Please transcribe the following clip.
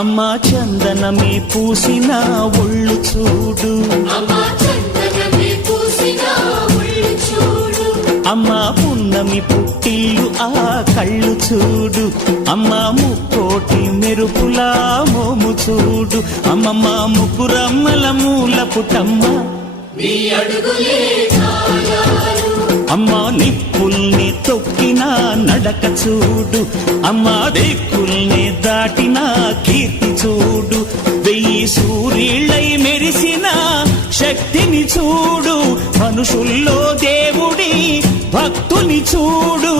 అమ్మా చందనమే పూసిన ఒళ్ళు చూడు, అమ్మా పున్నమి పుట్టిల్లు ఆ కళ్ళు చూడు, అమ్మా ముక్కోటి మెరుపులా మోము చూడు, అమ్మమ్మ ముగ్గురమ్మల మూల పుటమ్మ అమ్మా నిప్పుల్ని తొక్కిన నడక చూడు, అమ్మా దిక్కుల్ని దాటిన కీర్తి చూడు, 1000 సూర్యులై మెరిసిన శక్తిని చూడు, మనుషుల్లో దేవుడి భక్తుని చూడు.